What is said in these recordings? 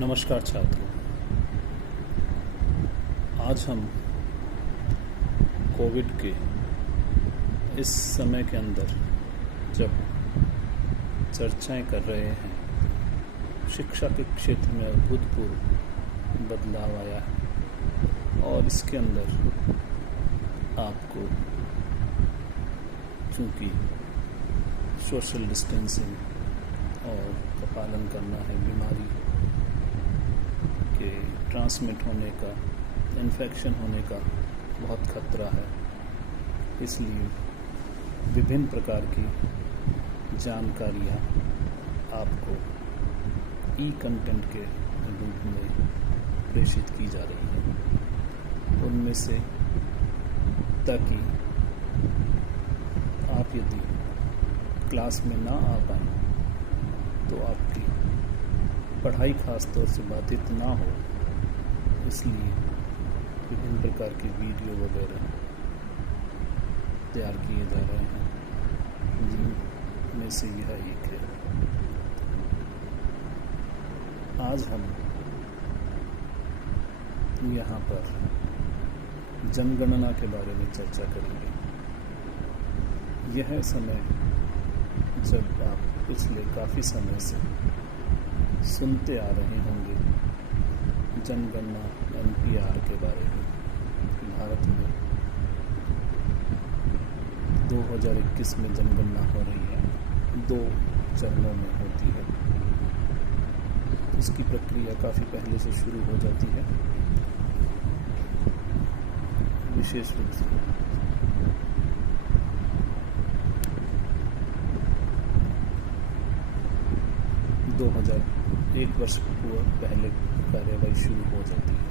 नमस्कार छात्रों। आज हम कोविड के इस समय के अंदर जब चर्चाएं कर रहे हैं, शिक्षा के क्षेत्र में अभूतपूर्व बदलाव आया है और इसके अंदर आपको चूँकि सोशल डिस्टेंसिंग और का पालन करना है, बीमारी के ट्रांसमिट होने का, इन्फेक्शन होने का बहुत खतरा है। इसलिए विभिन्न प्रकार की जानकारियाँ आपको ई कंटेंट के रूप में प्रेषित की जा रही हैं। उनमें से ताकि आप यदि क्लास में ना आ पाएँ तो आपकी पढ़ाई खास तौर से बाधित ना हो, इसलिए विभिन्न प्रकार के वीडियो वगैरह तैयार किए जा रहे हैं, जिनमें से यह एक है। आज हम यहाँ पर जनगणना के बारे में चर्चा करेंगे। यह समय जब आप पिछले काफ़ी समय से सुनते आ रहे होंगे जनगणना NPR के बारे में। भारत में 2021 में जनगणना हो रही है, 2 चरणों में होती है। इसकी प्रक्रिया काफ़ी पहले से शुरू हो जाती है। विशेष रूप से एक वर्ष पहले कार्यवाही शुरू हो जाती है।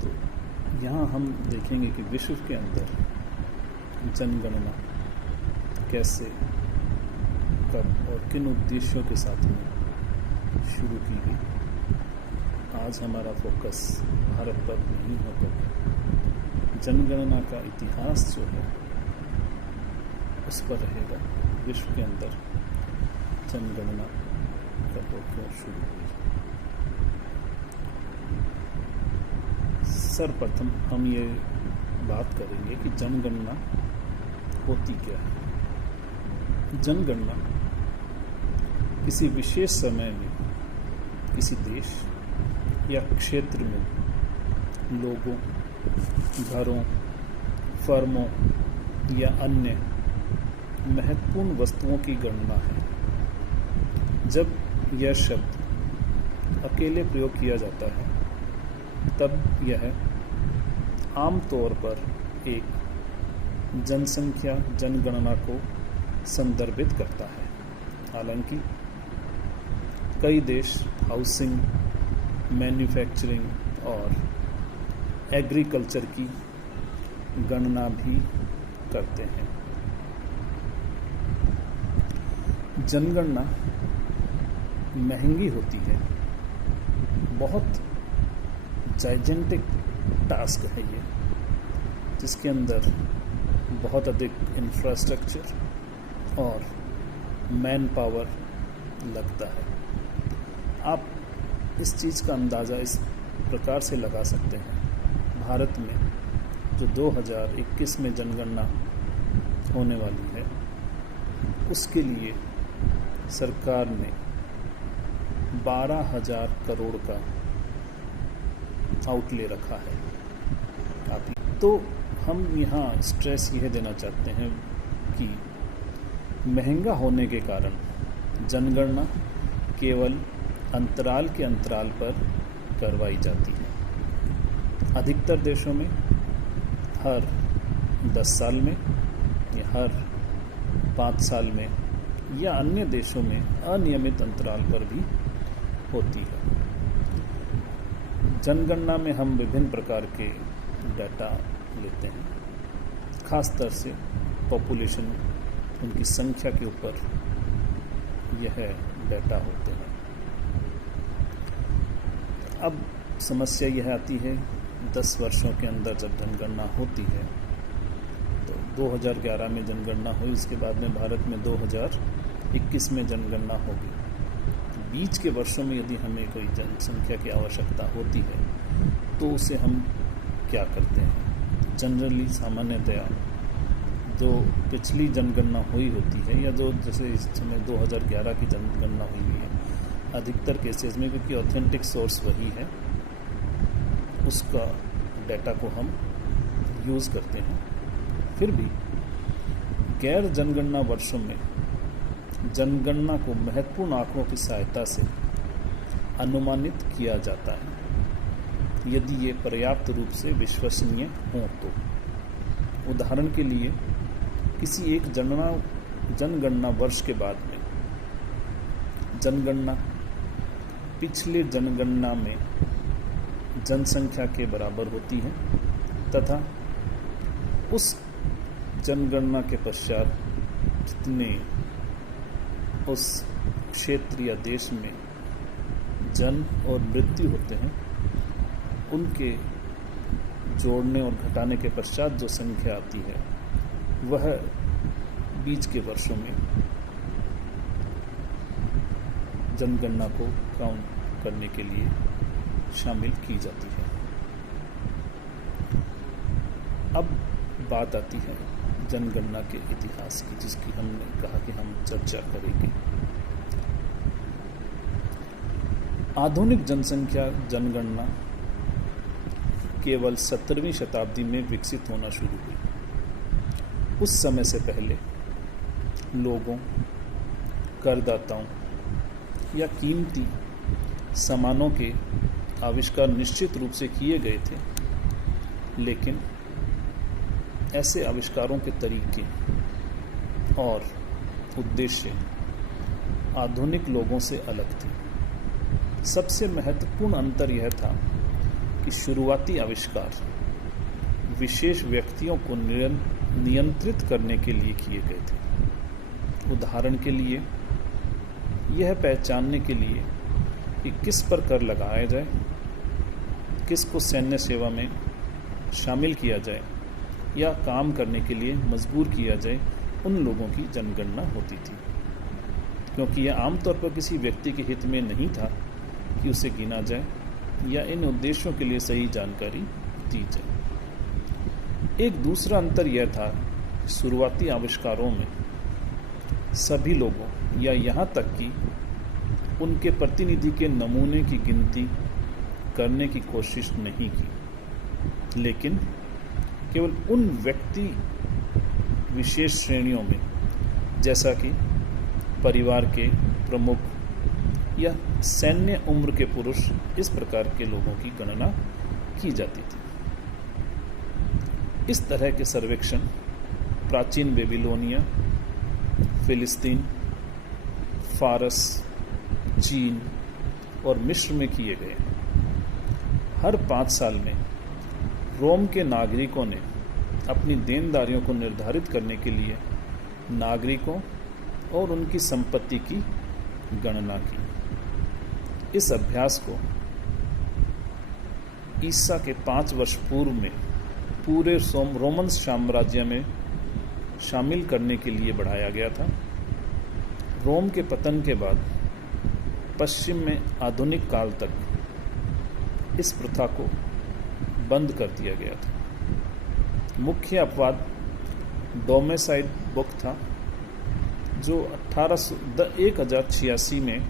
तो यहाँ हम देखेंगे कि विश्व के अंदर जनगणना कैसे, कब और किन उद्देश्यों के साथ में शुरू की गई। आज हमारा फोकस भारत पर नहीं होकर जनगणना का इतिहास जो है उस पर रहेगा। विश्व के अंदर जनगणना का क्यों शुरू हुई। सर्वप्रथम हम ये बात करेंगे कि जनगणना होती क्या है। जनगणना किसी विशेष समय में किसी देश या क्षेत्र में लोगों, घरों, फर्मों या अन्य महत्वपूर्ण वस्तुओं की गणना है। जब यह शब्द अकेले प्रयोग किया जाता है तब यह आमतौर पर एक जनसंख्या जनगणना को संदर्भित करता है। हालांकि कई देश हाउसिंग, मैन्युफैक्चरिंग और एग्रीकल्चर की गणना भी करते हैं। जनगणना महंगी होती है, बहुत जाइजेंटिक टास्क है ये, जिसके अंदर बहुत अधिक इंफ्रास्ट्रक्चर और मैन पावर लगता है। आप इस चीज़ का अंदाज़ा इस प्रकार से लगा सकते हैं। भारत में जो 2021 में जनगणना होने वाली है, उसके लिए सरकार ने 12,000 करोड़ का आउटले रखा है। तो हम यहाँ स्ट्रेस यह देना चाहते हैं कि महंगा होने के कारण जनगणना केवल अंतराल के अंतराल पर करवाई जाती है। अधिकतर देशों में हर 10 साल में या हर 5 साल में या अन्य देशों में अनियमित अंतराल पर भी होती है। जनगणना में हम विभिन्न प्रकार के डाटा लेते हैं, खासतौर से पॉपुलेशन, उनकी संख्या के ऊपर यह डाटा होते हैं। अब समस्या यह आती है 10 वर्षों के अंदर जब जनगणना होती है, तो 2011 में जनगणना हुई, इसके बाद में भारत में 2021 में जनगणना होगी। बीच के वर्षों में यदि हमें कोई जनसंख्या की आवश्यकता होती है तो उसे हम क्या करते हैं? जनरली सामान्यतया जो पिछली जनगणना हुई होती है या जो जैसे इस समय 2011 की जनगणना हुई है, अधिकतर केसेस में क्योंकि ऑथेंटिक सोर्स वही है, उसका डाटा को हम यूज़ करते हैं। फिर भी गैर जनगणना वर्षों में जनगणना को महत्वपूर्ण आंकड़ों की सहायता से अनुमानित किया जाता है यदि ये पर्याप्त रूप से विश्वसनीय हों तो। उदाहरण के लिए किसी एक जनगणना वर्ष के बाद में जनगणना पिछले जनगणना में जनसंख्या के बराबर होती है तथा उस जनगणना के पश्चात जितने उस क्षेत्र या देश में जन्म और मृत्यु होते हैं उनके जोड़ने और घटाने के पश्चात जो संख्या आती है वह बीच के वर्षों में जनगणना को काउंट करने के लिए शामिल की जाती है। अब बात आती है जनगणना के इतिहास की, जिसकी हमने कहा कि हम चर्चा करेंगे। आधुनिक जनसंख्या जनगणना केवल 17वीं शताब्दी में विकसित होना शुरू हुई। उस समय से पहले लोगों, करदाताओं या कीमती सामानों के आविष्कार निश्चित रूप से किए गए थे, लेकिन ऐसे आविष्कारों के तरीके और उद्देश्य आधुनिक लोगों से अलग थे। सबसे महत्वपूर्ण अंतर यह था कि शुरुआती आविष्कार विशेष व्यक्तियों को नियंत्रित करने के लिए किए गए थे। उदाहरण के लिए यह पहचानने के लिए कि किस पर कर लगाया जाए, किसको सैन्य सेवा में शामिल किया जाए या काम करने के लिए मजबूर किया जाए, उन लोगों की जनगणना होती थी, क्योंकि यह आमतौर पर किसी व्यक्ति के हित में नहीं था कि उसे गिना जाए या इन उद्देश्यों के लिए सही जानकारी दी जाए। एक दूसरा अंतर यह था कि शुरुआती आविष्कारों में सभी लोगों या यहाँ तक कि उनके प्रतिनिधि के नमूने की गिनती करने की कोशिश नहीं की, लेकिन केवल उन व्यक्ति विशेष श्रेणियों में, जैसा कि परिवार के प्रमुख या सैन्य उम्र के पुरुष, इस प्रकार के लोगों की गणना की जाती थी। इस तरह के सर्वेक्षण प्राचीन बेबीलोनिया, फिलिस्तीन, फारस, चीन और मिस्र में किए गए। हर 5 साल में रोम के नागरिकों ने अपनी देनदारियों को निर्धारित करने के लिए नागरिकों और उनकी संपत्ति की गणना की। इस अभ्यास को ईसा के 5 वर्ष पूर्व में पूरे रोमन साम्राज्य में शामिल करने के लिए बढ़ाया गया था। रोम के पतन के बाद पश्चिम में आधुनिक काल तक इस प्रथा को बंद कर दिया गया था। मुख्य अपवाद डोमेसाइड बुक था, जो 1086 में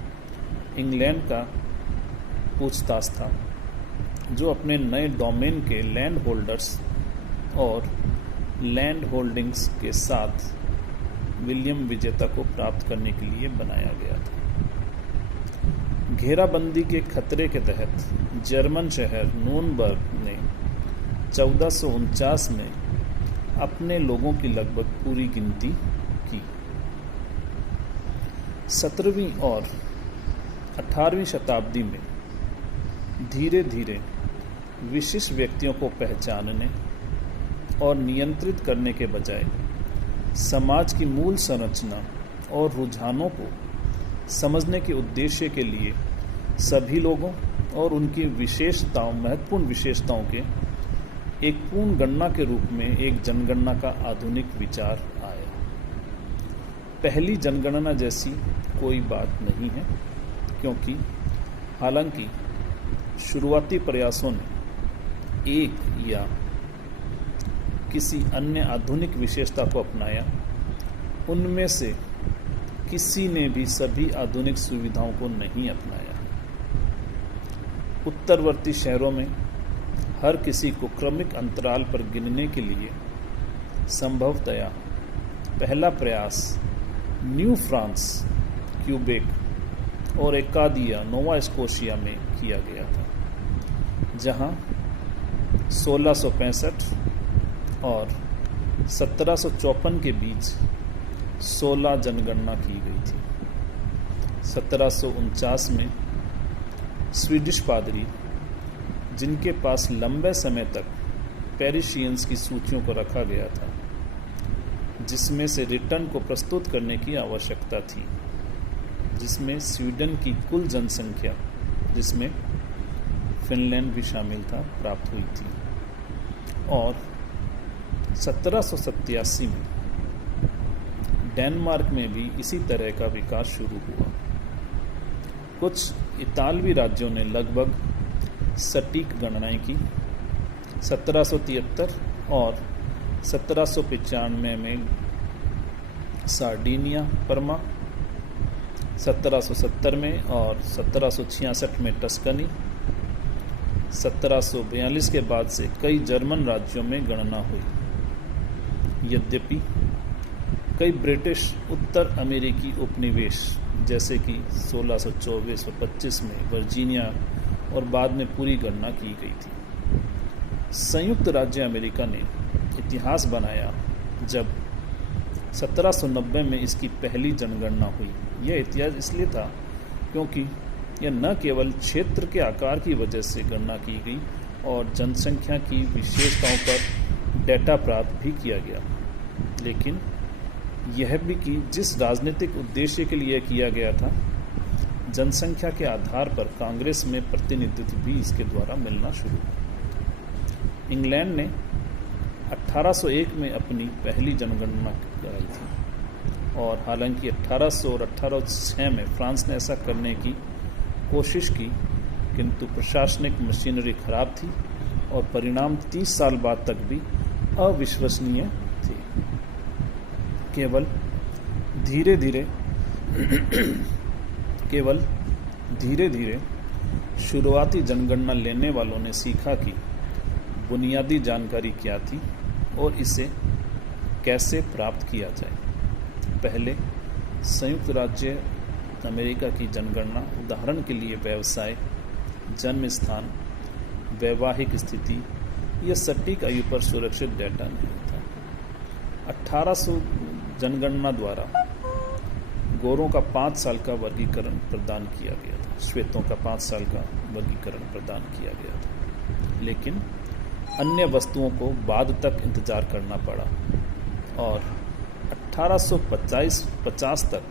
इंग्लैंड का पूछताछ था, जो अपने नए डोमेन के लैंड होल्डर्स और लैंड होल्डिंग्स के साथ विलियम विजेता को प्राप्त करने के लिए बनाया गया था। घेराबंदी के खतरे के तहत जर्मन शहर नूरनबर्ग ने 1449 में अपने लोगों की लगभग पूरी गिनती की। 17वीं और 18वीं शताब्दी में धीरे धीरे विशिष्ट व्यक्तियों को पहचानने और नियंत्रित करने के बजाय समाज की मूल संरचना और रुझानों को समझने के उद्देश्य के लिए सभी लोगों और उनकी विशेषताओं, महत्वपूर्ण विशेषताओं के एक पूर्ण गणना के रूप में एक जनगणना का आधुनिक विचार आया। पहली जनगणना जैसी कोई बात नहीं है, क्योंकि हालांकि शुरुआती प्रयासों ने एक या किसी अन्य आधुनिक विशेषता को अपनाया, उनमें से किसी ने भी सभी आधुनिक सुविधाओं को नहीं अपनाया। उत्तरवर्ती शहरों में हर किसी को क्रमिक अंतराल पर गिनने के लिए संभवतया पहला प्रयास न्यू फ्रांस, क्यूबेक और एकादिया, नोवा स्कोशिया में किया गया था, जहां 1665 और 1754 के बीच 16 जनगणना की गई थी। 1749 में स्वीडिश पादरी, जिनके पास लंबे समय तक पेरिशियंस की सूचियों को रखा गया था, जिसमें से रिटर्न को प्रस्तुत करने की आवश्यकता थी, जिसमें स्वीडन की कुल जनसंख्या, जिसमें फिनलैंड भी शामिल था, प्राप्त हुई थी। और 1787 में डेनमार्क में भी इसी तरह का विकास शुरू हुआ। कुछ इतालवी राज्यों ने लगभग सटीक गणनाएं की। 1773 और 1795 में सार्डिनिया, परमा, 1770 में और 1766 में टस्कनी, 1742 के बाद से कई जर्मन राज्यों में गणना हुई। यद्यपि कई ब्रिटिश उत्तर अमेरिकी उपनिवेश, जैसे कि 1624 और 25 में वर्जीनिया और बाद में पूरी गणना की गई थी। संयुक्त राज्य अमेरिका ने इतिहास बनाया जब 1790 में इसकी पहली जनगणना हुई। यह इतिहास इसलिए था क्योंकि यह न केवल क्षेत्र के आकार की वजह से गणना की गई और जनसंख्या की विशेषताओं पर डेटा प्राप्त भी किया गया, लेकिन यह भी कि जिस राजनीतिक उद्देश्य के लिए किया गया था, जनसंख्या के आधार पर कांग्रेस में प्रतिनिधित्व भी इसके द्वारा मिलना शुरू हुआ। इंग्लैंड ने 1801 में अपनी पहली जनगणना कराई थी और हालांकि 1800 और 1806 में फ्रांस ने ऐसा करने की कोशिश की, किंतु प्रशासनिक मशीनरी खराब थी और परिणाम 30 साल बाद तक भी अविश्वसनीय थे। केवल धीरे धीरे शुरुआती जनगणना लेने वालों ने सीखा कि बुनियादी जानकारी क्या थी और इसे कैसे प्राप्त किया जाए। पहले संयुक्त राज्य अमेरिका की जनगणना उदाहरण के लिए व्यवसाय, जन्म स्थान, वैवाहिक स्थिति या सटीक आयु पर सुरक्षित डेटा नहीं था। 1800 जनगणना द्वारा गोरों का 5 साल का वर्गीकरण प्रदान किया गया था, श्वेतों का 5 साल का वर्गीकरण प्रदान किया गया था, लेकिन अन्य वस्तुओं को बाद तक इंतजार करना पड़ा और 1850 तक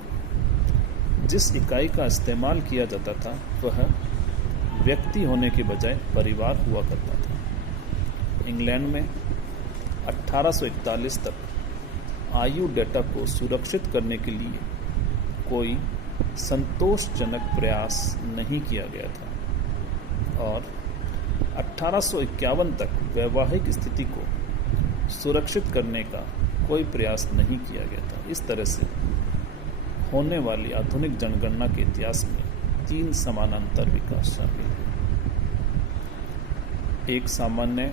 जिस इकाई का इस्तेमाल किया जाता था वह व्यक्ति होने के बजाय परिवार हुआ करता था। इंग्लैंड में 1841 तक आयु डेटा को सुरक्षित करने के लिए कोई संतोषजनक प्रयास नहीं किया गया था और 1851 तक वैवाहिक स्थिति को सुरक्षित करने का कोई प्रयास नहीं किया गया था। इस तरह से होने वाली आधुनिक जनगणना के इतिहास में 3 समानांतर विकास शामिल हैं। एक सामान्य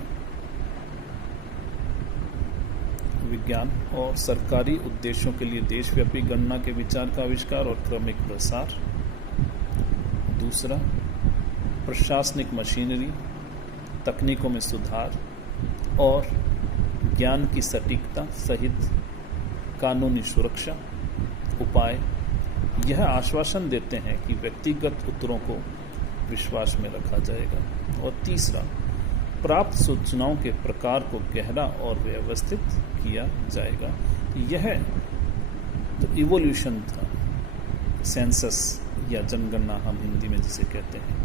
विज्ञान और सरकारी उद्देश्यों के लिए देशव्यापी गणना के विचार का आविष्कार और क्रमिक प्रसार। दूसरा, प्रशासनिक मशीनरी, तकनीकों में सुधार और ज्ञान की सटीकता सहित कानूनी सुरक्षा उपाय यह आश्वासन देते हैं कि व्यक्तिगत उत्तरों को विश्वास में रखा जाएगा। और तीसरा, प्राप्त सूचनाओं के प्रकार को गहरा और व्यवस्थित किया जाएगा। यह तो इवोल्यूशन था, सेंसस या जनगणना हम हिंदी में जिसे कहते हैं,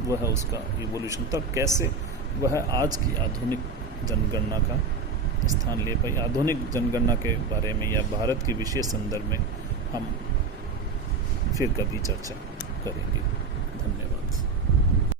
वह उसका इवोल्यूशन था। कैसे वह आज की आधुनिक जनगणना का स्थान ले पाई। आधुनिक जनगणना के बारे में या भारत के विशेष संदर्भ में हम फिर कभी चर्चा करेंगे।